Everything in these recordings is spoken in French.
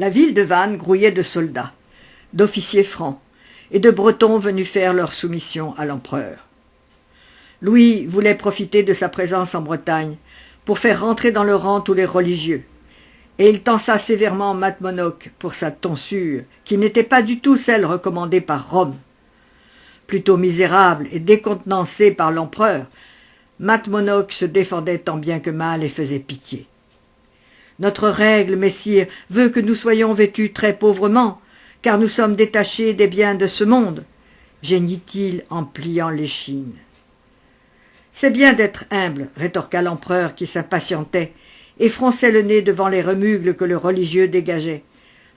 La ville de Vannes grouillait de soldats, d'officiers francs et de Bretons venus faire leur soumission à l'empereur. Louis voulait profiter de sa présence en Bretagne pour faire rentrer dans le rang tous les religieux, et il tensa sévèrement Mat Monoc pour sa tonsure, qui n'était pas du tout celle recommandée par Rome. Plutôt misérable et décontenancé par l'empereur, Mat Monoc se défendait tant bien que mal et faisait pitié. « Notre règle, messire, veut que nous soyons vêtus très pauvrement, car nous sommes détachés des biens de ce monde, » geignit-il en pliant l'échine. « C'est bien d'être humble, » rétorqua l'empereur qui s'impatientait et fronçait le nez devant les remugles que le religieux dégageait,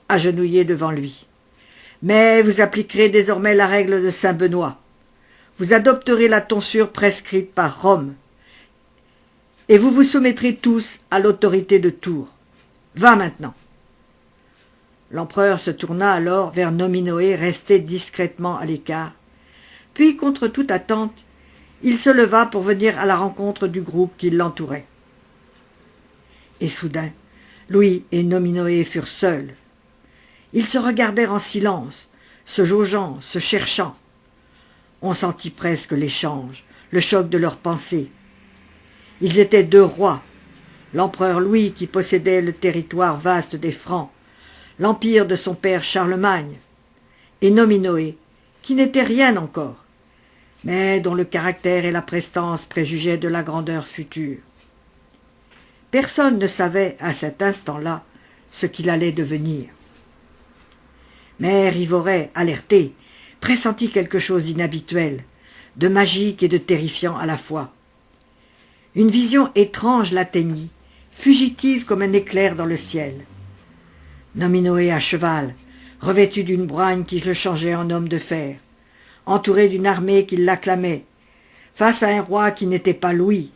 agenouillé devant lui. « Mais vous appliquerez désormais la règle de saint Benoît. Vous adopterez la tonsure prescrite par Rome, et vous vous soumettrez tous à l'autorité de Tours. Va maintenant. » L'empereur se tourna alors vers Nominoé, resté discrètement à l'écart. Puis, contre toute attente, il se leva pour venir à la rencontre du groupe qui l'entourait. Et soudain, Louis et Nominoé furent seuls. Ils se regardèrent en silence, se jaugeant, se cherchant. On sentit presque l'échange, le choc de leurs pensées. Ils étaient deux rois, l'empereur Louis qui possédait le territoire vaste des Francs, l'empire de son père Charlemagne, et Nominoé, qui n'était rien encore, mais dont le caractère et la prestance préjugeaient de la grandeur future. Personne ne savait à cet instant-là ce qu'il allait devenir. Mais Rivoret, alerté, pressentit quelque chose d'inhabituel, de magique et de terrifiant à la fois. Une vision étrange l'atteignit, fugitive comme un éclair dans le ciel. Nominoé à cheval, revêtu d'une brogne qui le changeait en homme de fer, entouré d'une armée qui l'acclamait, face à un roi qui n'était pas Louis.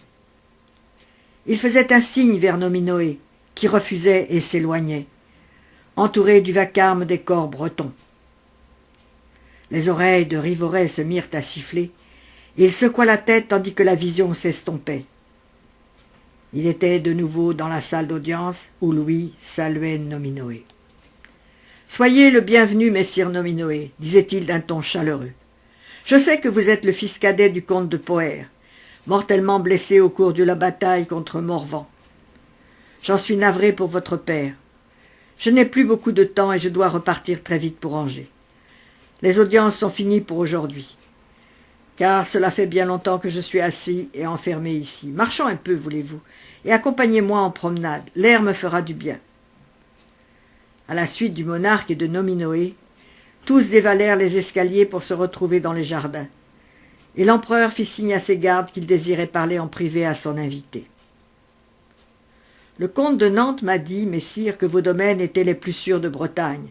Il faisait un signe vers Nominoé, qui refusait et s'éloignait, entouré du vacarme des corps bretons. Les oreilles de Rivoret se mirent à siffler, et il secoua la tête tandis que la vision s'estompait. Il était de nouveau dans la salle d'audience où Louis saluait Nominoé. « Soyez le bienvenu, messire Nominoé, » disait-il d'un ton chaleureux. « Je sais que vous êtes le fils cadet du comte de Poher, mortellement blessé au cours de la bataille contre Morvan. J'en suis navré pour votre père. Je n'ai plus beaucoup de temps et je dois repartir très vite pour Angers. Les audiences sont finies pour aujourd'hui, car cela fait bien longtemps que je suis assis et enfermé ici. Marchons un peu, voulez-vous, et accompagnez-moi en promenade, l'air me fera du bien. » À la suite du monarque et de Nominoé, tous dévalèrent les escaliers pour se retrouver dans les jardins, et l'empereur fit signe à ses gardes qu'il désirait parler en privé à son invité. « Le comte de Nantes m'a dit, messire, que vos domaines étaient les plus sûrs de Bretagne,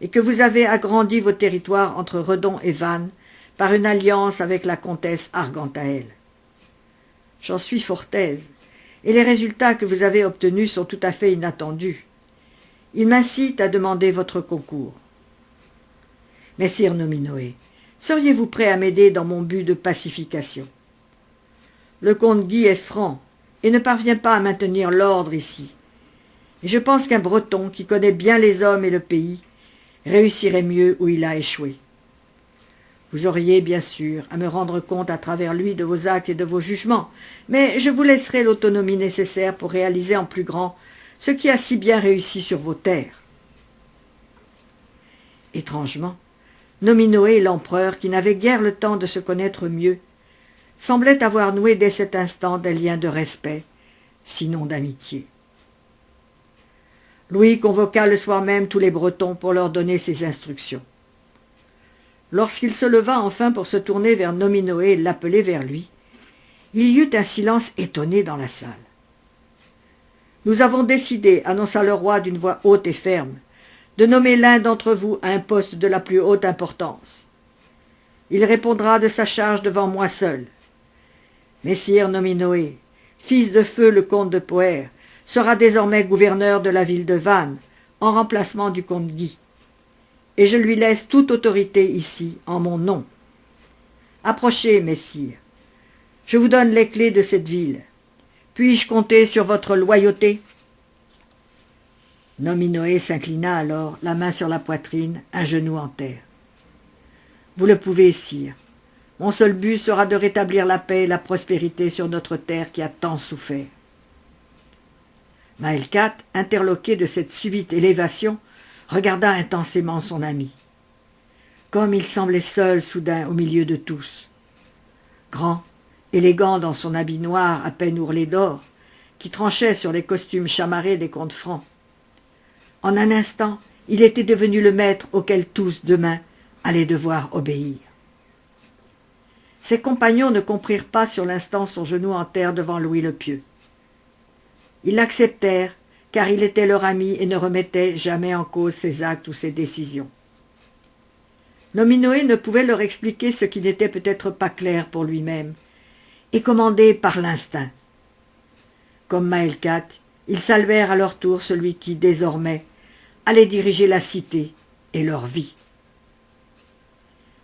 et que vous avez agrandi vos territoires entre Redon et Vannes par une alliance avec la comtesse Argentaël. J'en suis fort aise, et les résultats que vous avez obtenus sont tout à fait inattendus. Il m'incite à demander votre concours. Messire Nominoé, seriez-vous prêt à m'aider dans mon but de pacification? Le comte Guy est franc et ne parvient pas à maintenir l'ordre ici. Et je pense qu'un Breton qui connaît bien les hommes et le pays réussirait mieux où il a échoué. Vous auriez, bien sûr, à me rendre compte à travers lui de vos actes et de vos jugements, mais je vous laisserai l'autonomie nécessaire pour réaliser en plus grand ce qui a si bien réussi sur vos terres. » Étrangement, Nominoé et l'empereur, qui n'avaient guère le temps de se connaître mieux, semblaient avoir noué dès cet instant des liens de respect, sinon d'amitié. Louis convoqua le soir même tous les Bretons pour leur donner ses instructions. Lorsqu'il se leva enfin pour se tourner vers Nominoé et l'appeler vers lui, il y eut un silence étonné dans la salle. « Nous avons décidé, annonça le roi d'une voix haute et ferme, de nommer l'un d'entre vous à un poste de la plus haute importance. Il répondra de sa charge devant moi seul. Messire Nominoé, fils de feu le comte de Poher, sera désormais gouverneur de la ville de Vannes, en remplacement du comte Guy. Et je lui laisse toute autorité ici, en mon nom. Approchez, messire. Je vous donne les clés de cette ville. Puis-je compter sur votre loyauté ? Nominoé s'inclina alors, la main sur la poitrine, un genou en terre. « Vous le pouvez, sire. Mon seul but sera de rétablir la paix et la prospérité sur notre terre qui a tant souffert. » Maelkat, interloqué de cette subite élévation, regarda intensément son ami. Comme il semblait seul soudain au milieu de tous. Grand, élégant dans son habit noir à peine ourlé d'or, qui tranchait sur les costumes chamarrés des comtes francs. En un instant, il était devenu le maître auquel tous, demain, allaient devoir obéir. Ses compagnons ne comprirent pas sur l'instant son genou en terre devant Louis le Pieux. Ils l'acceptèrent, car il était leur ami et ne remettait jamais en cause ses actes ou ses décisions. Nominoé ne pouvait leur expliquer ce qui n'était peut-être pas clair pour lui-même, et commandé par l'instinct. Comme Maelkat, ils saluèrent à leur tour celui qui, désormais, allait diriger la cité et leur vie.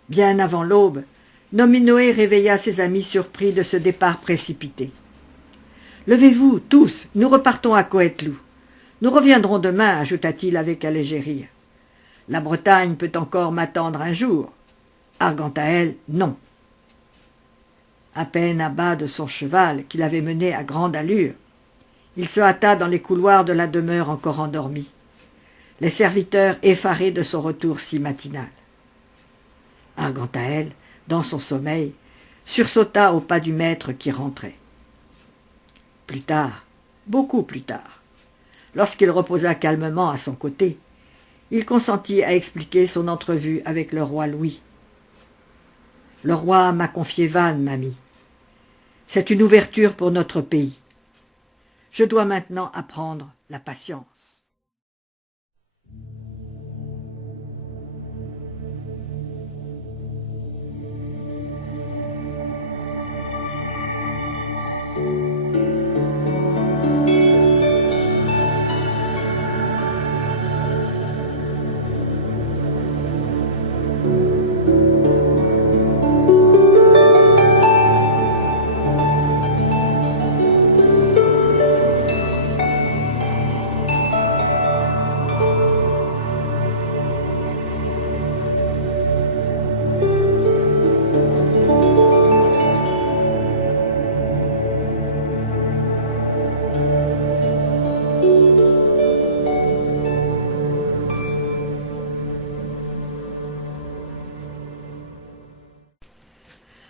Bien avant l'aube, Nominoé réveilla ses amis surpris de ce départ précipité. « Levez-vous, tous, nous repartons à Coëtlou. Nous reviendrons demain, ajouta-t-il avec allégerie. La Bretagne peut encore m'attendre un jour. Argantaël, non. » À peine à bas de son cheval, qu'il avait mené à grande allure, il se hâta dans les couloirs de la demeure encore endormie, les serviteurs effarés de son retour si matinal. Argantaël, dans son sommeil, sursauta au pas du maître qui rentrait. Plus tard, beaucoup plus tard, lorsqu'il reposa calmement à son côté, il consentit à expliquer son entrevue avec le roi Louis. « Le roi m'a confié Vannes, mamie. C'est une ouverture pour notre pays. Je dois maintenant apprendre la patience. »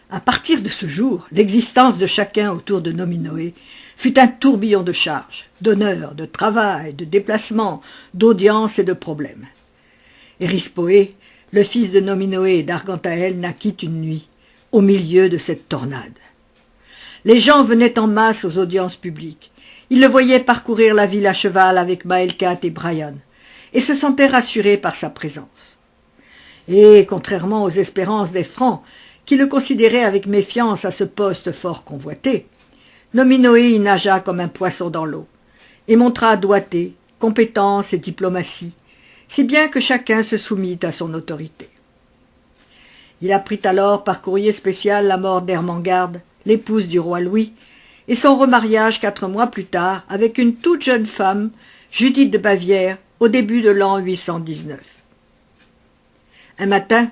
À partir de ce jour, l'existence de chacun autour de Nominoé fut un tourbillon de charges, d'honneurs, de travail, de déplacements, d'audiences et de problèmes. Érispoé, le fils de Nominoé et d'Argantaël, naquit une nuit, au milieu de cette tornade. Les gens venaient en masse aux audiences publiques. Ils le voyaient parcourir la ville à cheval avec Maelkat et Brian, et se sentaient rassurés par sa présence. Et, contrairement aux espérances des Francs, qui le considérait avec méfiance à ce poste fort convoité, Nominoé y nagea comme un poisson dans l'eau, et montra doigté, compétence et diplomatie, si bien que chacun se soumit à son autorité. Il apprit alors par courrier spécial la mort d'Ermengarde, l'épouse du roi Louis, et son remariage 4 mois plus tard avec une toute jeune femme, Judith de Bavière, au début de l'an 819. Un matin,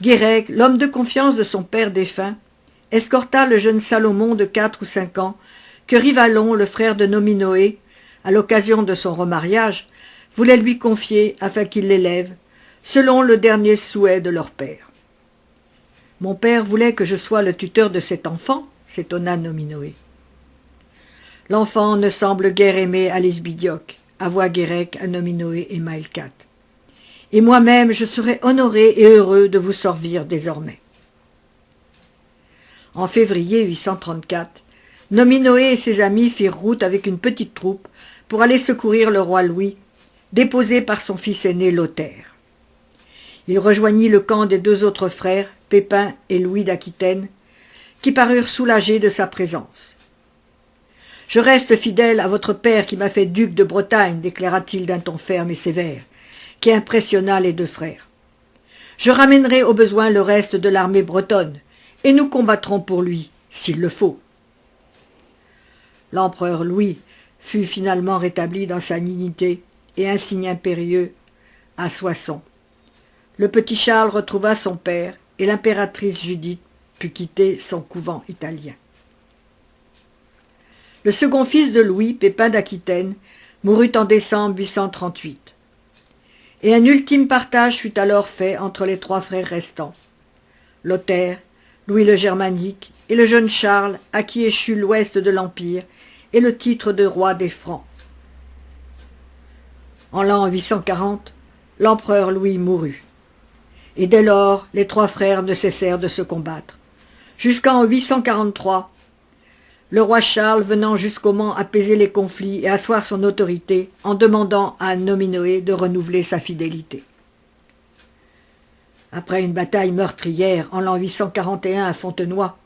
Guérec, l'homme de confiance de son père défunt, escorta le jeune Salomon de 4 ou 5 ans, que Rivalon, le frère de Nominoé, à l'occasion de son remariage, voulait lui confier afin qu'il l'élève, selon le dernier souhait de leur père. « Mon père voulait que je sois le tuteur de cet enfant ?» s'étonna Nominoé. « L'enfant ne semble guère aimer Alice Bidioc, avoua Guérec à Nominoé et Maelkat. Et moi-même je serai honoré et heureux de vous servir désormais. » En février 834, Nominoé et ses amis firent route avec une petite troupe pour aller secourir le roi Louis, déposé par son fils aîné Lothaire. Il rejoignit le camp des 2 autres frères, Pépin et Louis d'Aquitaine, qui parurent soulagés de sa présence. « Je reste fidèle à votre père qui m'a fait duc de Bretagne, déclara-t-il d'un ton ferme et sévère, qui impressionna les 2 frères. « Je ramènerai au besoin le reste de l'armée bretonne, et nous combattrons pour lui, s'il le faut. » L'empereur Louis fut finalement rétabli dans sa dignité et un signe impérieux à Soissons. Le petit Charles retrouva son père et l'impératrice Judith put quitter son couvent italien. Le second fils de Louis, Pépin d'Aquitaine, mourut en décembre 838. Et un ultime partage fut alors fait entre les trois frères restants. Lothaire, Louis le Germanique et le jeune Charles, à qui échut l'ouest de l'Empire et le titre de roi des Francs. En l'an 840, l'empereur Louis mourut. Et dès lors, les trois frères ne cessèrent de se combattre. Jusqu'en 843, le roi Charles venant jusqu'au Mans apaiser les conflits et asseoir son autorité en demandant à Nominoé de renouveler sa fidélité. Après une bataille meurtrière en l'an 841 à Fontenoy,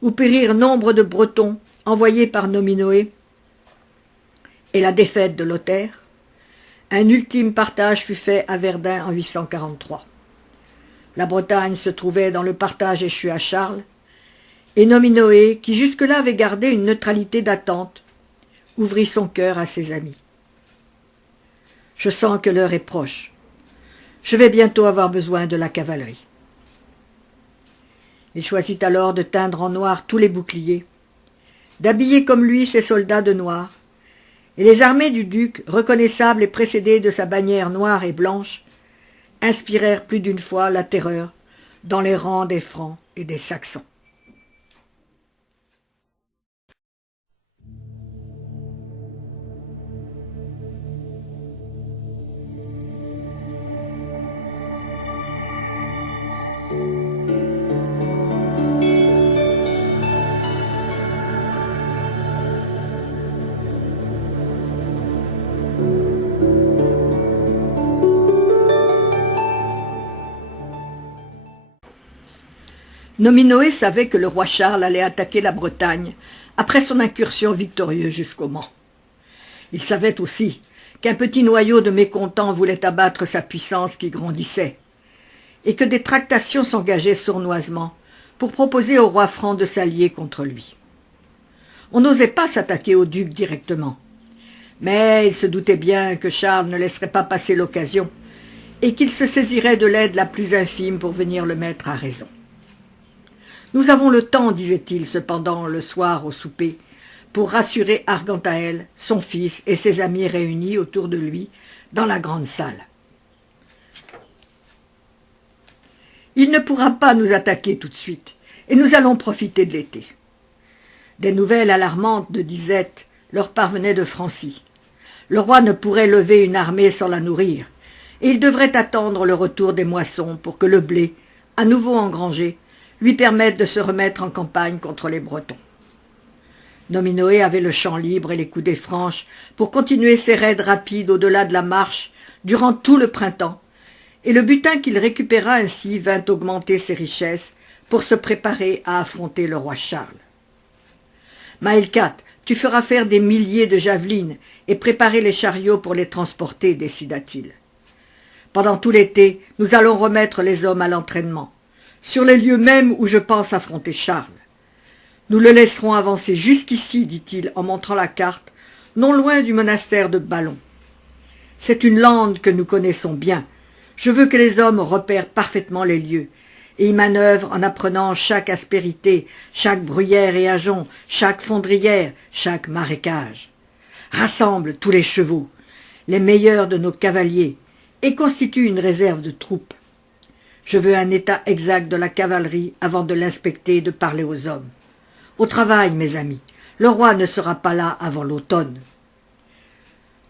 où périrent nombre de Bretons envoyés par Nominoé, et la défaite de Lothaire, un ultime partage fut fait à Verdun en 843. La Bretagne se trouvait dans le partage échu à Charles, et Nominoé, qui jusque-là avait gardé une neutralité d'attente, ouvrit son cœur à ses amis. « Je sens que l'heure est proche. Je vais bientôt avoir besoin de la cavalerie. » Il choisit alors de teindre en noir tous les boucliers, d'habiller comme lui ses soldats de noir, et les armées du duc, reconnaissables et précédées de sa bannière noire et blanche, inspirèrent plus d'une fois la terreur dans les rangs des Francs et des Saxons. Nominoé savait que le roi Charles allait attaquer la Bretagne après son incursion victorieuse jusqu'au Mans. Il savait aussi qu'un petit noyau de mécontents voulait abattre sa puissance qui grandissait, et que des tractations s'engageaient sournoisement pour proposer au roi franc de s'allier contre lui. On n'osait pas s'attaquer au duc directement, mais il se doutait bien que Charles ne laisserait pas passer l'occasion et qu'il se saisirait de l'aide la plus infime pour venir le mettre à raison. « Nous avons le temps, disait-il cependant le soir au souper, pour rassurer Argantaël, son fils et ses amis réunis autour de lui dans la grande salle. Il ne pourra pas nous attaquer tout de suite, et nous allons profiter de l'été. » Des nouvelles alarmantes de disette leur parvenaient de Francie. Le roi ne pourrait lever une armée sans la nourrir, et il devrait attendre le retour des moissons pour que le blé, à nouveau engrangé, lui permette de se remettre en campagne contre les Bretons. Nominoé avait le champ libre et les coudées franches pour continuer ses raids rapides au-delà de la Marche durant tout le printemps, et le butin qu'il récupéra ainsi vint augmenter ses richesses pour se préparer à affronter le roi Charles. « Maelcat, tu feras faire des milliers de javelines et préparer les chariots pour les transporter, décida-t-il. Pendant tout l'été, nous allons remettre les hommes à l'entraînement, sur les lieux mêmes où je pense affronter Charles. Nous le laisserons avancer jusqu'ici, dit-il en montrant la carte, non loin du monastère de Ballon. C'est une lande que nous connaissons bien. Je veux que les hommes repèrent parfaitement les lieux et y manœuvrent en apprenant chaque aspérité, chaque bruyère et ajon, chaque fondrière, chaque marécage. Rassemble tous les chevaux, les meilleurs de nos cavaliers, et constitue une réserve de troupes. Je veux un état exact de la cavalerie avant de l'inspecter et de parler aux hommes. Au travail, mes amis, le roi ne sera pas là avant l'automne.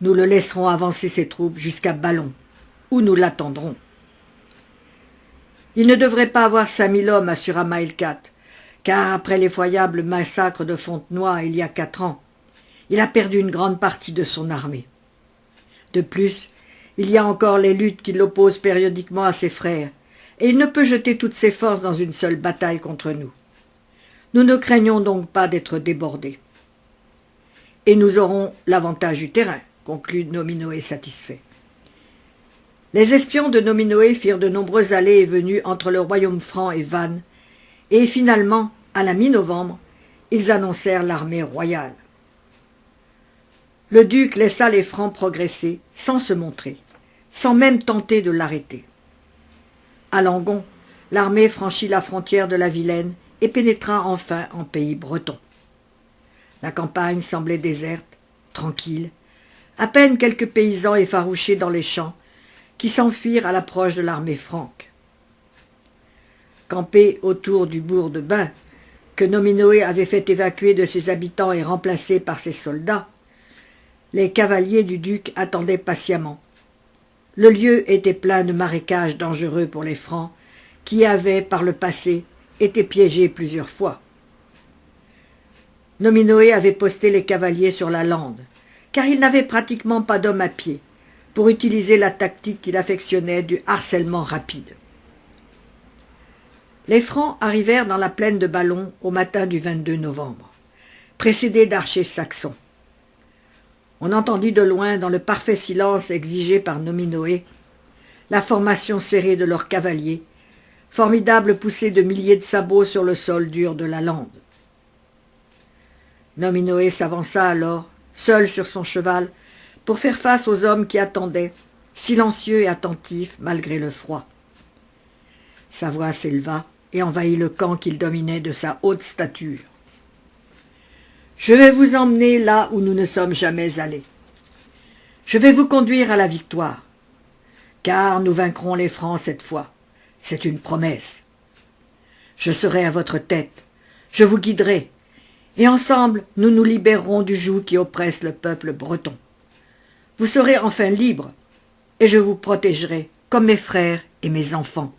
Nous le laisserons avancer ses troupes jusqu'à Ballon, où nous l'attendrons. Il ne devrait pas avoir 5000 hommes, assura Maelcat, car après l'effroyable massacre de Fontenoy il y a 4 ans, il a perdu une grande partie de son armée. De plus, il y a encore les luttes qui l'opposent périodiquement à ses frères, et il ne peut jeter toutes ses forces dans une seule bataille contre nous. Nous ne craignons donc pas d'être débordés. Et nous aurons l'avantage du terrain, conclut Nominoé satisfait. Les espions de Nominoé firent de nombreuses allées et venues entre le royaume franc et Vannes, et finalement, à la mi-novembre, ils annoncèrent l'armée royale. le duc laissa les Francs progresser sans se montrer, sans même tenter de l'arrêter. À Langon, l'armée franchit la frontière de la Vilaine et pénétra enfin en pays breton. La campagne semblait déserte, tranquille, à peine quelques paysans effarouchés dans les champs qui s'enfuirent à l'approche de l'armée franque. Campés autour du bourg de Bain, que Nominoé avait fait évacuer de ses habitants et remplacer par ses soldats, les cavaliers du duc attendaient patiemment. Le lieu était plein de marécages dangereux pour les Francs, qui avaient, par le passé, été piégés plusieurs fois. Nominoé avait posté les cavaliers sur la lande, car il n'avait pratiquement pas d'hommes à pied, pour utiliser la tactique qu'il affectionnait du harcèlement rapide. Les Francs arrivèrent dans la plaine de Ballon au matin du 22 novembre, précédés d'archers saxons. On entendit de loin, dans le parfait silence exigé par Nominoé, la formation serrée de leurs cavaliers, formidable poussée de milliers de sabots sur le sol dur de la lande. Nominoé s'avança alors, seul sur son cheval, pour faire face aux hommes qui attendaient, silencieux et attentifs malgré le froid. Sa voix s'éleva et envahit le camp qu'il dominait de sa haute stature. « Je vais vous emmener là où nous ne sommes jamais allés. Je vais vous conduire à la victoire, car nous vaincrons les Francs cette fois. C'est une promesse. Je serai à votre tête, je vous guiderai, et ensemble nous nous libérerons du joug qui oppresse le peuple breton. Vous serez enfin libres, et je vous protégerai comme mes frères et mes enfants.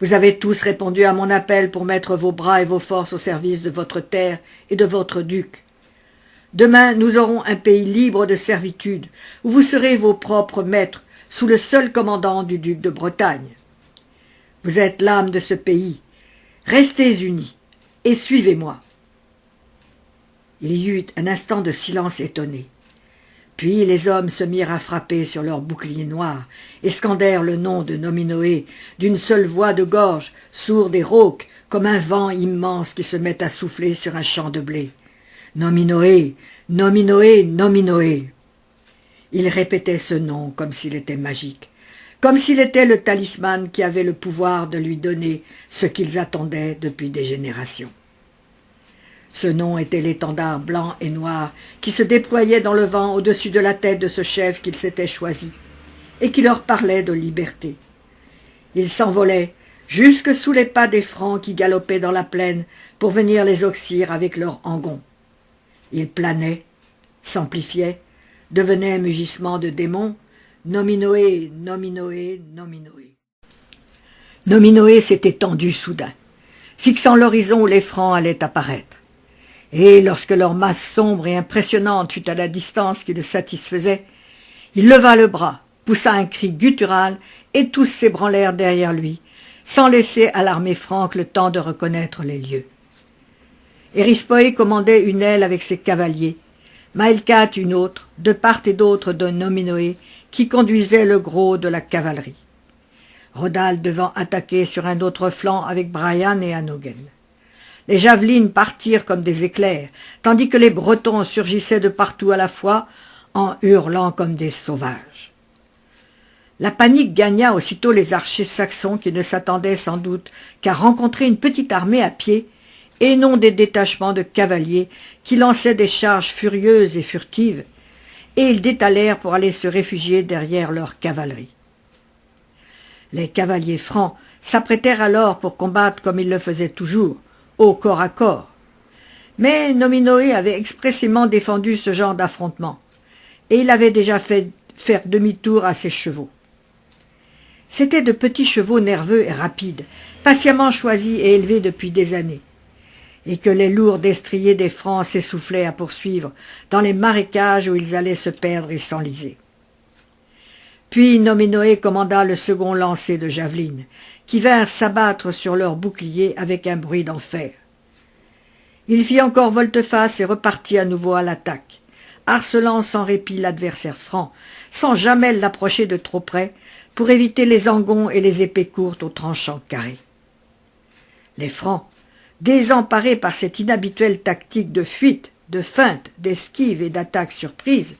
Vous avez tous répondu à mon appel pour mettre vos bras et vos forces au service de votre terre et de votre duc. Demain, nous aurons un pays libre de servitude, où vous serez vos propres maîtres, sous le seul commandant du duc de Bretagne. Vous êtes l'âme de ce pays. Restez unis et suivez-moi. » Il y eut un instant de silence étonné. Puis les hommes se mirent à frapper sur leurs boucliers noirs et scandèrent le nom de Nominoé d'une seule voix de gorge, sourde et rauque, comme un vent immense qui se met à souffler sur un champ de blé. « Nominoé, Nominoé, Nominoé !» Ils répétaient ce nom comme s'il était magique, comme s'il était le talisman qui avait le pouvoir de lui donner ce qu'ils attendaient depuis des générations. Ce nom était l'étendard blanc et noir qui se déployait dans le vent au-dessus de la tête de ce chef qu'ils s'étaient choisi et qui leur parlait de liberté. Ils s'envolaient jusque sous les pas des Francs qui galopaient dans la plaine pour venir les oxyre avec leurs hangons. Ils planaient, s'amplifiaient, devenaient un mugissement de démons. Nominoé, Nominoé, Nominoé. Nominoé s'était tendu soudain, fixant l'horizon où les Francs allaient apparaître. Et lorsque leur masse sombre et impressionnante fut à la distance qui le satisfaisait, il leva le bras, poussa un cri guttural, et tous s'ébranlèrent derrière lui, sans laisser à l'armée franque le temps de reconnaître les lieux. Erispoé commandait une aile avec ses cavaliers, Maelcat une autre, de part et d'autre de Nominoé, qui conduisait le gros de la cavalerie. Rodal devant attaquer sur un autre flanc avec Brian et Hanogen. Les javelines partirent comme des éclairs, tandis que les Bretons surgissaient de partout à la fois, en hurlant comme des sauvages. La panique gagna aussitôt les archers saxons qui ne s'attendaient sans doute qu'à rencontrer une petite armée à pied, et non des détachements de cavaliers qui lançaient des charges furieuses et furtives, et ils détalèrent pour aller se réfugier derrière leur cavalerie. Les cavaliers francs s'apprêtèrent alors pour combattre comme ils le faisaient toujours, au corps à corps. Mais Nominoé avait expressément défendu ce genre d'affrontement, et il avait déjà fait faire demi-tour à ses chevaux. C'étaient de petits chevaux nerveux et rapides, patiemment choisis et élevés depuis des années, et que les lourds destriers des Francs s'essoufflaient à poursuivre dans les marécages où ils allaient se perdre et s'enliser. Puis Nominoé commanda le second lancer de javelines, qui vinrent s'abattre sur leurs boucliers avec un bruit d'enfer. Il fit encore volte-face et repartit à nouveau à l'attaque, harcelant sans répit l'adversaire franc, sans jamais l'approcher de trop près, pour éviter les hangons et les épées courtes aux tranchants carrés. Les Francs, désemparés par cette inhabituelle tactique de fuite, de feintes, d'esquives et d'attaques surprises,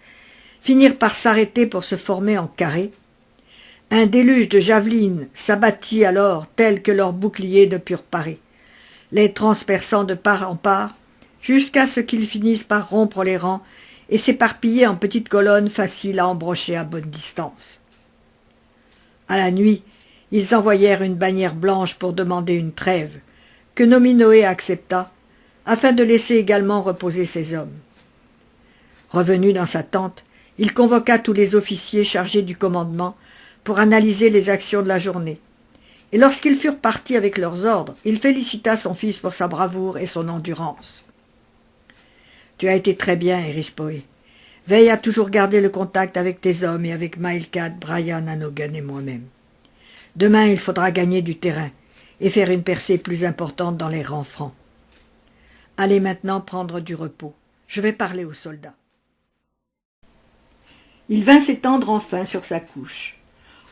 finirent par s'arrêter pour se former en carré. Un déluge de javelines s'abattit alors tel que leurs boucliers ne purent parer, les transperçant de part en part, jusqu'à ce qu'ils finissent par rompre les rangs et s'éparpiller en petites colonnes faciles à embrocher à bonne distance. À la nuit, ils envoyèrent une bannière blanche pour demander une trêve, que Nominoé accepta, afin de laisser également reposer ses hommes. Revenu dans sa tente, il convoqua tous les officiers chargés du commandement pour analyser les actions de la journée. Et lorsqu'ils furent partis avec leurs ordres, il félicita son fils pour sa bravoure et son endurance. « Tu as été très bien, Erispoé. Veille à toujours garder le contact avec tes hommes et avec Maelkat, Brian, Hanogan et moi-même. Demain, il faudra gagner du terrain et faire une percée plus importante dans les rangs francs. Allez maintenant prendre du repos. Je vais parler aux soldats. » Il vint s'étendre enfin sur sa couche,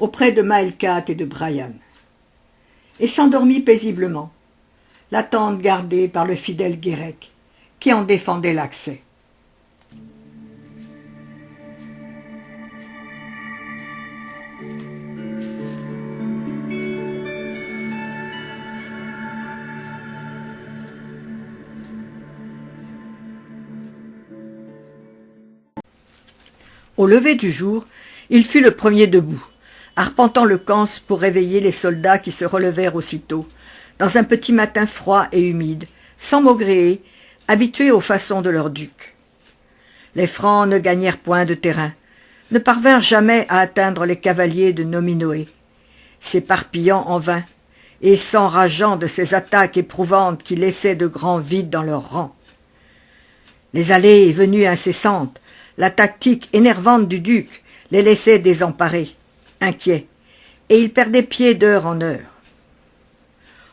auprès de Maelkat et de Brian, et s'endormit paisiblement, la tente gardée par le fidèle Guérec, qui en défendait l'accès. Au lever du jour, il fut le premier debout, arpentant le camp pour réveiller les soldats qui se relevèrent aussitôt, dans un petit matin froid et humide, sans maugréer, habitués aux façons de leur duc. Les Francs ne gagnèrent point de terrain, ne parvinrent jamais à atteindre les cavaliers de Nominoé, s'éparpillant en vain, et s'enrageant de ces attaques éprouvantes qui laissaient de grands vides dans leurs rangs. Les allées et venues incessantes, la tactique énervante du duc les laissait désemparés, inquiets, et ils perdaient pied d'heure en heure.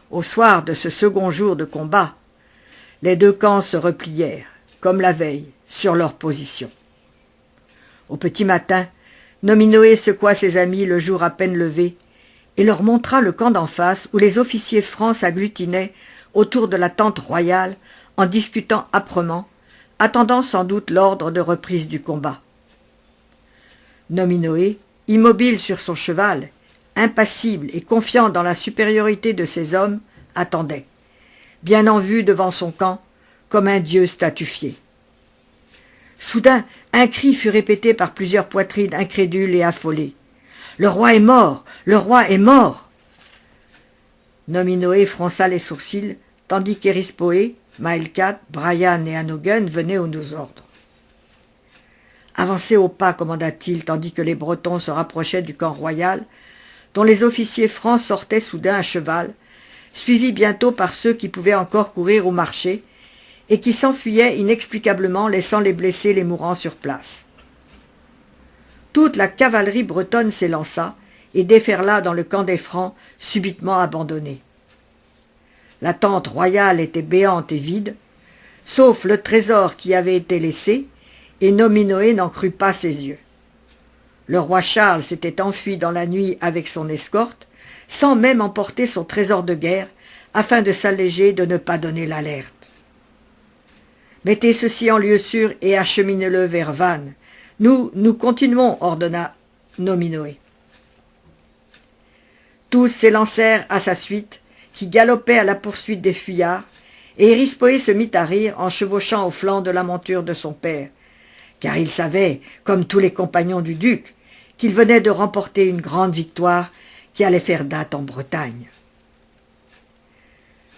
Au soir de ce second jour de combat, les deux camps se replièrent, comme la veille, sur leur position. Au petit matin, Nominoé secoua ses amis le jour à peine levé et leur montra le camp d'en face où les officiers francs s'agglutinaient autour de la tente royale en discutant âprement, attendant sans doute l'ordre de reprise du combat. Nominoé, immobile sur son cheval, impassible et confiant dans la supériorité de ses hommes, attendait, bien en vue devant son camp, comme un dieu statufié. Soudain, un cri fut répété par plusieurs poitrines incrédules et affolées. « Le roi est mort! Le roi est mort !» Nominoé fronça les sourcils, tandis qu'Erispoé, Maelkat, Brian et Hanogan venaient aux ordres. « Avancez au pas, commanda-t-il, tandis que les Bretons se rapprochaient du camp royal, dont les officiers francs sortaient soudain à cheval, suivis bientôt par ceux qui pouvaient encore courir ou marcher, et qui s'enfuyaient inexplicablement, laissant les blessés les mourants sur place. Toute la cavalerie bretonne s'élança et déferla dans le camp des Francs, subitement abandonné. La tente royale était béante et vide, sauf le trésor qui avait été laissé, et Nominoé n'en crut pas ses yeux. Le roi Charles s'était enfui dans la nuit avec son escorte, sans même emporter son trésor de guerre, afin de s'alléger de ne pas donner l'alerte. « Mettez ceci en lieu sûr et acheminez-le vers Vannes. Nous continuons, ordonna Nominoé. Tous s'élancèrent à sa suite, qui galopait à la poursuite des fuyards, et Erispoé se mit à rire en chevauchant au flanc de la monture de son père, car il savait, comme tous les compagnons du duc, qu'il venait de remporter une grande victoire qui allait faire date en Bretagne.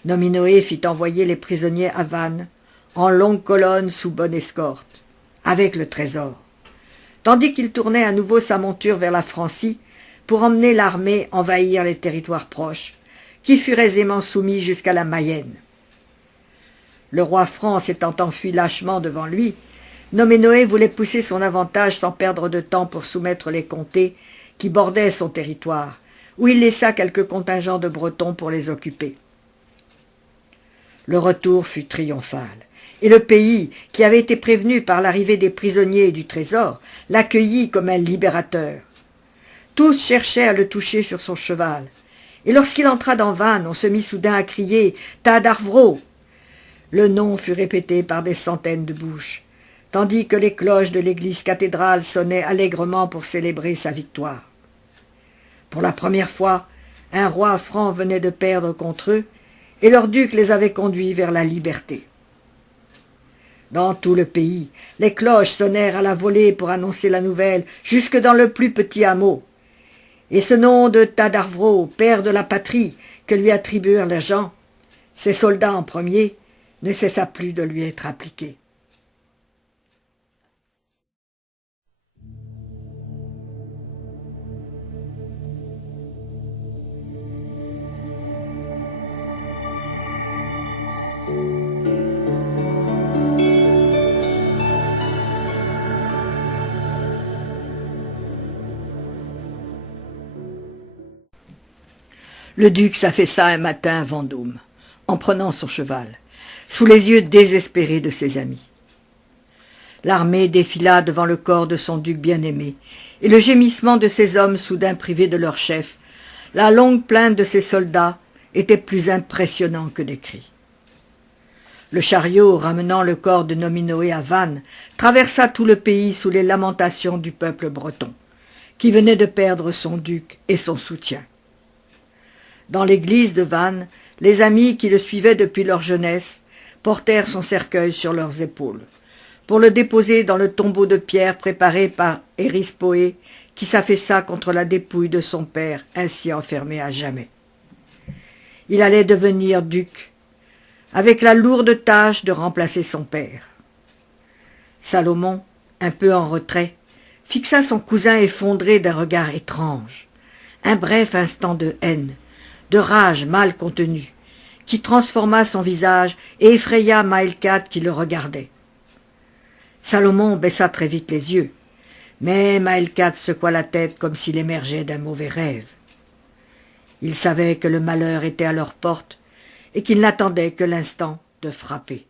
Nominoé fit envoyer les prisonniers à Vannes, en longue colonne sous bonne escorte, avec le trésor, tandis qu'il tournait à nouveau sa monture vers la Francie pour emmener l'armée envahir les territoires proches, qui furent aisément soumis jusqu'à la Mayenne. Le roi franc s'étant enfui lâchement devant lui, Nominoé voulait pousser son avantage sans perdre de temps pour soumettre les comtés qui bordaient son territoire, où il laissa quelques contingents de Bretons pour les occuper. Le retour fut triomphal, et le pays, qui avait été prévenu par l'arrivée des prisonniers et du trésor, l'accueillit comme un libérateur. Tous cherchaient à le toucher sur son cheval, et lorsqu'il entra dans Vannes, on se mit soudain à crier « Tas d'Arvro !» Le nom fut répété par des centaines de bouches, tandis que les cloches de l'église cathédrale sonnaient allègrement pour célébrer sa victoire. Pour la première fois, un roi franc venait de perdre contre eux, et leur duc les avait conduits vers la liberté. Dans tout le pays, les cloches sonnèrent à la volée pour annoncer la nouvelle, jusque dans le plus petit hameau. Et ce nom de Tadarvro, père de la patrie, que lui attribuèrent les gens, ses soldats en premier, ne cessa plus de lui être appliqué. Le duc s'affaissa un matin à Vendôme, en prenant son cheval, sous les yeux désespérés de ses amis. L'armée défila devant le corps de son duc bien-aimé, et le gémissement de ses hommes soudain privés de leur chef, la longue plainte de ses soldats, était plus impressionnant que des cris. Le chariot ramenant le corps de Nominoé à Vannes traversa tout le pays sous les lamentations du peuple breton, qui venait de perdre son duc et son soutien. Dans l'église de Vannes, les amis qui le suivaient depuis leur jeunesse portèrent son cercueil sur leurs épaules, pour le déposer dans le tombeau de pierre préparé par Érispoé, qui s'affaissa contre la dépouille de son père, ainsi enfermé à jamais. Il allait devenir duc, avec la lourde tâche de remplacer son père. Salomon, un peu en retrait, fixa son cousin effondré d'un regard étrange, un bref instant de haine, de rage mal contenue, qui transforma son visage et effraya Maelkat qui le regardait. Salomon baissa très vite les yeux, mais Maelkat secoua la tête comme s'il émergeait d'un mauvais rêve. Il savait que le malheur était à leur porte et qu'il n'attendait que l'instant de frapper.